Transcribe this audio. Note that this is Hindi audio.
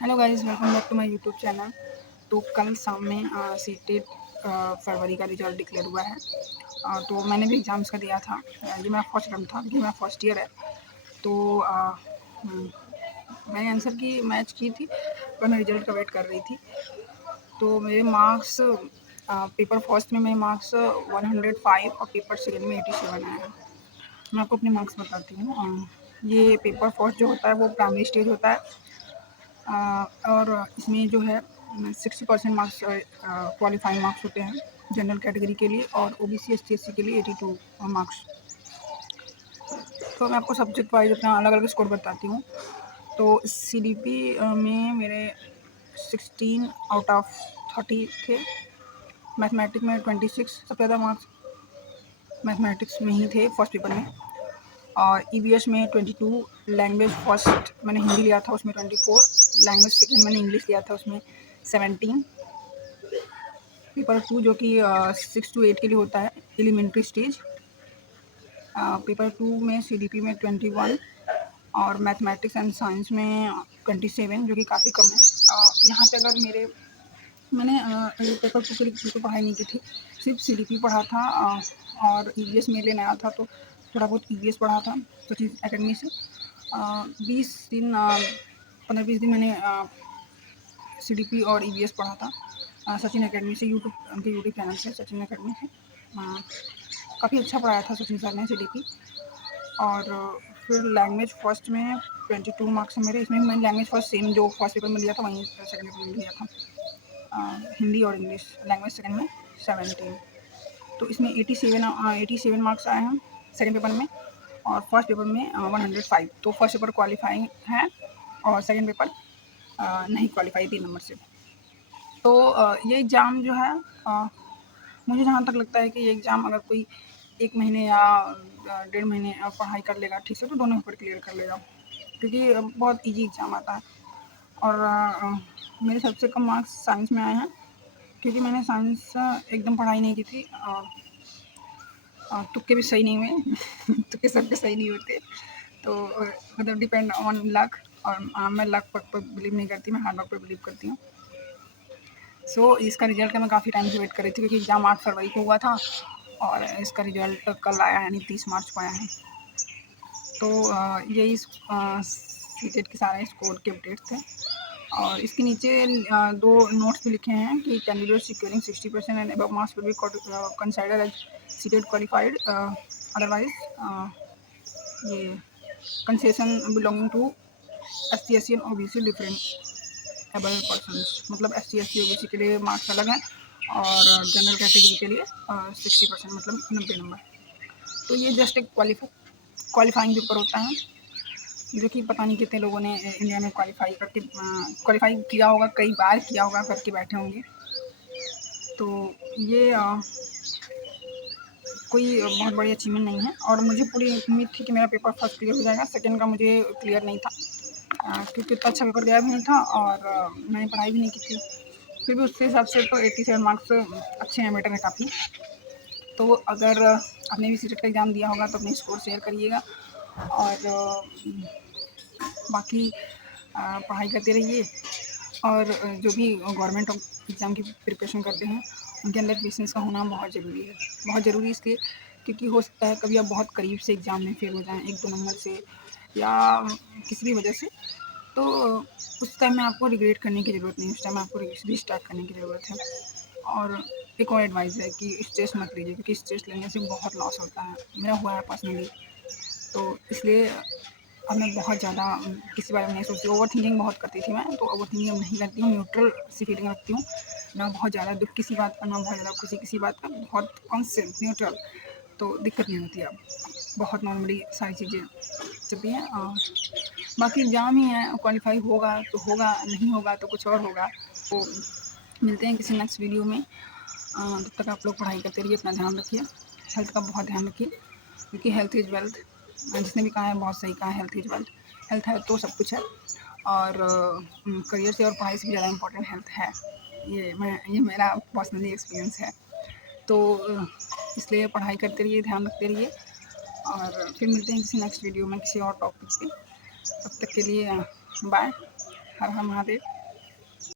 Hello guys, welcome back to my YouTube channel. तो कल शाम में सीटेट फरवरी का रिजल्ट डिक्लेयर हुआ है। तो मैंने भी एग्ज़ाम्स का दिया था। ये मेरा फर्स्ट टर्म था क्योंकि मेरा फर्स्ट ईयर है। तो मैंने आंसर की मैच की थी, पर मैं रिजल्ट का वेट कर रही थी। तो मेरे मार्क्स पेपर फर्स्ट में मेरे मार्क्स 105 और पेपर सेकेंड में 87 आया है। मैं आपको अपने मार्क्स बताती हूँ। ये पेपर फर्स्ट जो होता है वो प्राइमरी स्टेज होता है। और इसमें जो है 60% मार्क्स क्वालिफाइंग मार्क्स होते हैं जनरल कैटेगरी के लिए, और ओबीसी एसटी एससी के लिए 82 मार्क्स। तो मैं आपको सब्जेक्ट वाइज अपना अलग अलग स्कोर बताती हूँ। तो सीडीपी में मेरे 16 आउट ऑफ 30 थे। मैथमेटिक्स में 26, सबसे ज़्यादा मार्क्स मैथमेटिक्स में ही थे फर्स्ट पेपर में। और ईवीएस में 22, लैंग्वेज फर्स्ट मैंने हिंदी लिया था उसमें 24, लैंग्वेज सेकेंड मैंने इंग्लिश लिया था उसमें 17। पेपर 2 जो कि 6 to 8 के लिए होता है, एलिमेंट्री स्टेज। पेपर 2 में सीडीपी में 21 और मैथमेटिक्स एंड साइंस में 27, जो कि काफ़ी कम है। यहाँ पे अगर मैंने पेपर 2 के लिए बिल्कुल पढ़ाई नहीं की थी, सिर्फ सीडीपी पढ़ा था। और ईवीएस मेरे लिए नया था, तो थोड़ा बहुत ईवीएस पढ़ा था सचिन एकेडमी से। 20 दिन 15-20 दिन मैंने सीडीपी और ईवीएस पढ़ा था सचिन एकेडमी से। उनके यूट्यूब चैनल से सचिन एकेडमी से काफ़ी अच्छा पढ़ाया था सचिन सर ने सीडीपी। और फिर लैंग्वेज फर्स्ट में 22 मार्क्स है मेरे। इसमें मैंने लैंग्वेज फर्स्ट सेम जो फर्स्ट पेपर में लिया था वहीं सेकंड पेपर में लिया था। हिंदी और इंग्लिश। लैंग्वेज सेकंड में 17। तो इसमें 87 मार्क्स आए हैं सेकंड पेपर में, और फर्स्ट पेपर में 105। तो फर्स्ट पेपर क्वालिफाइंग है और सेकंड पेपर नहीं क्वालिफाई 3 नंबर से। तो ये एग्ज़ाम जो है, मुझे जहाँ तक लगता है कि ये एग्ज़ाम अगर कोई 1 महीने या 1.5 महीने पढ़ाई कर लेगा ठीक से, तो दोनों पेपर क्लियर कर लेगा, क्योंकि बहुत ईजी एग्ज़ाम आता है। और मेरे सबसे कम मार्क्स साइंस में आए हैं, क्योंकि मैंने साइंस एकदम पढ़ाई नहीं की थी। तुक्के भी सही नहीं हुए तुक्के सबके सही नहीं होते। तो मतलब डिपेंड ऑन लक। और मैं लक पर बिलीव नहीं करती, मैं हार्ड वर्क पर बिलीव करती हूँ। इसका रिजल्ट का मैं काफ़ी टाइम से वेट कर रही थी, क्योंकि एग्ज़ाम 8 फरवरी को हुआ था और इसका रिजल्ट कल आया, यानी 30 मार्च को आया है। तो यही सीटेट के सारे स्कोर के अपडेट थे। और इसके नीचे 2 नोट्स भी लिखे हैं कि candidate securing 60% and above marks will be considered as CTET qualified, otherwise ये concession belonging to SC SC and OBC different able persons. मतलब एससी एसटी ओबीसी के लिए मार्क्स अलग हैं, और जनरल कैटेगरी के लिए 60%, मतलब 90 नंबर। तो ये जस्ट एक क्वालिफाइंग पेपर होता है, जो कि पता नहीं कितने लोगों ने इंडिया में क्वालिफाई किया होगा, कई बार किया होगा, करके बैठे होंगे। तो ये कोई बहुत बड़ी अचीवमेंट नहीं है, और मुझे पूरी उम्मीद थी कि मेरा पेपर फर्स्ट क्लियर हो जाएगा। सेकंड का मुझे क्लियर नहीं था, क्योंकि उतना अच्छा पेपर गया भी नहीं था, और मैंने पढ़ाई भी नहीं की थी। फिर भी उसके हिसाब से तो 87 मार्क्स अच्छे हैं, बेटर है काफ़ी। तो अगर आपने भी सीटेट का एग्ज़ाम दिया होगा तो अपने स्कोर शेयर करिएगा, और बाकी पढ़ाई करते रहिए। और जो भी गवर्नमेंट एग्ज़ाम की प्रिपरेशन करते हैं, उनके अंदर पेशेंस का होना बहुत ज़रूरी है। बहुत ज़रूरी इसलिए क्योंकि हो सकता है कभी आप बहुत करीब से एग्ज़ाम में फेल हो जाएँ 1-2 नंबर से, या किसी भी वजह से। तो उस टाइम में आपको रिग्रेट करने की ज़रूरत नहीं, उस टाइम आपको रीस्टार्ट करने की ज़रूरत है। और एक और एडवाइस है कि स्ट्रेस मत लीजिए, क्योंकि स्ट्रेस लेने से बहुत लॉस होता है। मेरा हुआ है पर्सनली। तो इसलिए अब मैं बहुत ज़्यादा किसी बारे में नहीं सोचती। ओवर थिंकिंग बहुत करती थी मैं, तो ओवर थिंकिंग अब नहीं करती हूँ। न्यूट्रल सी फीलिंग रखती हूँ, ना बहुत ज़्यादा दुःख किसी बात का, ना बहुत ज़्यादा खुशी किसी बात का, बहुत कॉन्स्टेंट न्यूट्रल। तो दिक्कत नहीं होती अब, बहुत नॉर्मली सारी चीज़ें चलती हैं। बाकी एग्ज़ाम ही है, क्वालिफाई होगा तो होगा, नहीं होगा तो कुछ और होगा। तो मिलते हैं किसी नेक्स्ट वीडियो में। तब तक आप लोग पढ़ाई करते रहिए, अपना ध्यान रखिए, हेल्थ का बहुत ध्यान रखिए, क्योंकि हेल्थ इज़ वेल्थ। जिसने भी कहा है बहुत सही कहा है, हेल्थ इज़ वेल्थ। हेल्थ है तो सब कुछ है, और करियर से और पढ़ाई से भी ज़्यादा इम्पोर्टेंट हेल्थ है। ये मेरा पर्सनली एक्सपीरियंस है। तो इसलिए पढ़ाई करते रहिए, ध्यान रखते रहिए, और फिर मिलते हैं किसी नेक्स्ट वीडियो में किसी और टॉपिक पे। तब तक के लिए बाय। हर हर महादेव।